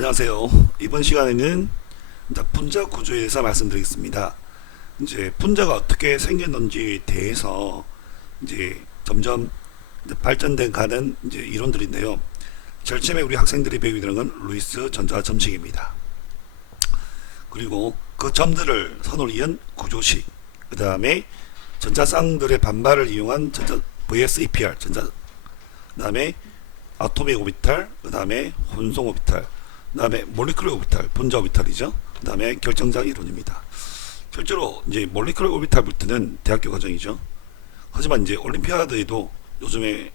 안녕하세요. 이번 시간에는 분자 구조에 대해서 말씀드리겠습니다. 이제 분자가 어떻게 생겼는지에 대해서 이제 점점 발전돼 가는 이제 이론들인데요. 제일 처음에 우리 학생들이 배우게 되는 건 루이스 전자 점칙입니다. 그리고 그 점들을 선을 이은 구조식, 그 다음에 전자쌍들의 반발을 이용한 전자 VSEPR 전자, 그 다음에 아토믹 오비탈, 그 다음에 혼성 오비탈, 그 다음에 몰리큘러 오비탈, 분자 오비탈이죠. 그 다음에 결정장 이론입니다. 실제로 이제 몰리큘러 오비탈부터는 대학교 과정이죠. 하지만 이제 올림피아드에도 요즘에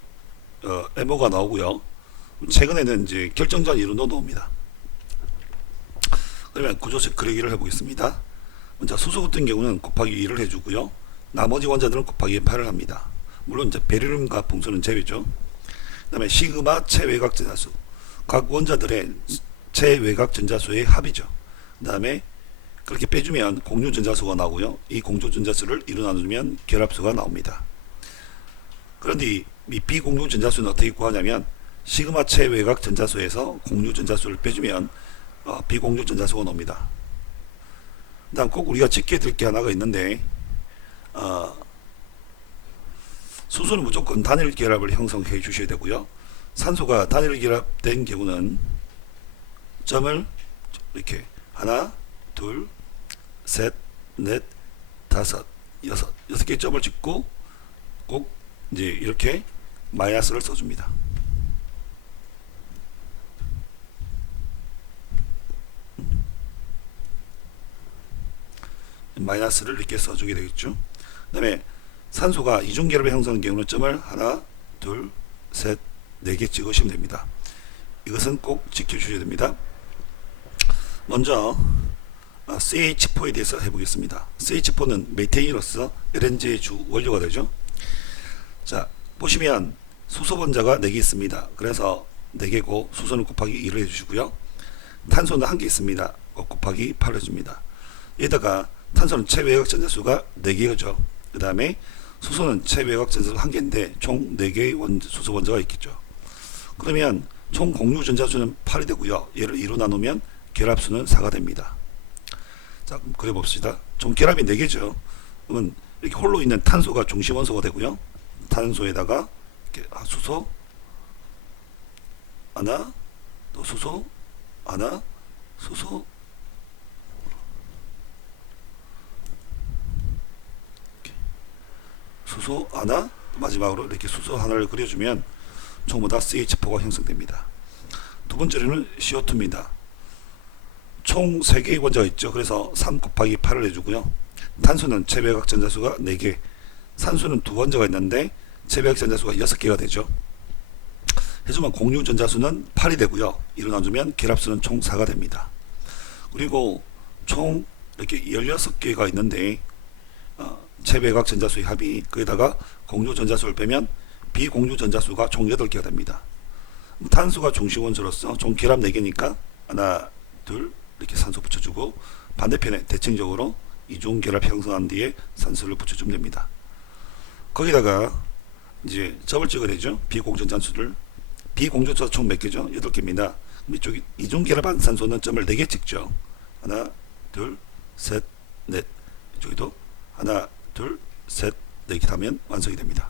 어, 에모가 나오고요. 최근에는 이제 결정장 이론도 나옵니다. 그러면 구조식 그리기를 해보겠습니다. 먼저 수소 같은 경우는 곱하기 2를 해주고요. 나머지 원자들은 곱하기 8을 합니다. 물론 이제 베릴륨과 봉수는 제외죠. 그 다음에 시그마 체외곽 전자수 각 원자들의 체외곽 전자수의 합이죠. 그 다음에 그렇게 빼주면 공유 전자수가 나오고요. 이 공유 전자수를 나누면 결합수가 나옵니다. 그런데 이, 이 비공유 전자수는 어떻게 구하냐면 시그마 체외곽 전자수에서 공유 전자수를 빼주면 어, 비공유 전자수가 나옵니다. 그다음 꼭 우리가 지켜야 될 게 하나가 있는데 어, 수소는 무조건 단일 결합을 형성해 주셔야 되고요. 산소가 단일 결합된 경우는 점을 이렇게 하나, 둘, 셋, 넷, 다섯, 여섯 여섯 개 점을 찍고 꼭 이제 이렇게 마이너스를 써줍니다. 마이너스를 이렇게 써주게 되겠죠. 그 다음에 산소가 이중 결합의 형성하는 경우는 점을 하나, 둘, 셋, 네 개 찍으시면 됩니다. 이것은 꼭 지켜주셔야 됩니다. 먼저 아, CH4에 대해서 해보겠습니다. CH4는 메테인으로서 LNG의 주 원료가 되죠. 자 보시면 수소 번자가 4개 있습니다. 그래서 4개고 수소는 곱하기 2를 해주시고요. 탄소는 1개 있습니다. 꼭 곱하기 8을 해줍니다. 여기다가 탄소는 체외곽 전자수가 4개죠. 그 다음에 수소는 체외곽 전자수 1개인데 총 4개의 원, 수소 원자가 있겠죠. 그러면 총 공유 전자수는 8이 되고요. 얘를 2로 나누면 결합수는 4가 됩니다. 자, 그려봅시다. 총 결합이 4개죠. 그러면 이렇게 홀로 있는 탄소가 중심 원소가 되고요. 탄소에다가 이렇게 아, 수소 하나, 또 수소 하나, 수소 수소 하나, 마지막으로 이렇게 수소 하나를 그려주면 전부 다 CH4가 형성됩니다. 두 번째로는 CO2입니다. 총 3개의 원자가 있죠. 그래서 3 곱하기 8을 해주고요. 탄소는 체외곽 전자수가 4개, 산소는 두 원자가 있는데 체외곽 전자수가 6개가 되죠. 해주면 공유 전자수는 8이 되고요. 이로 나누면 결합수는 총 4가 됩니다. 그리고 총 이렇게 16개가 있는데 어, 체외곽 전자수의 합이 거기다가 공유 전자수를 빼면 비공유 전자수가 총 8개가 됩니다. 탄소가 중심 원소로서 총 결합 4개니까 하나, 둘 이렇게 산소 붙여주고 반대편에 대칭적으로 이중 결합 형성한 뒤에 산소를 붙여주면 됩니다. 거기다가 이제 접을 찍어내죠. 비공전 잔수를 비공전수 총몇 개죠? 8개입니다. 이쪽 이중 결합한 산소는 점을 4개 찍죠. 하나, 둘, 셋, 넷. 이쪽에도 하나, 둘, 셋, 넷 이렇게 하면 완성이 됩니다.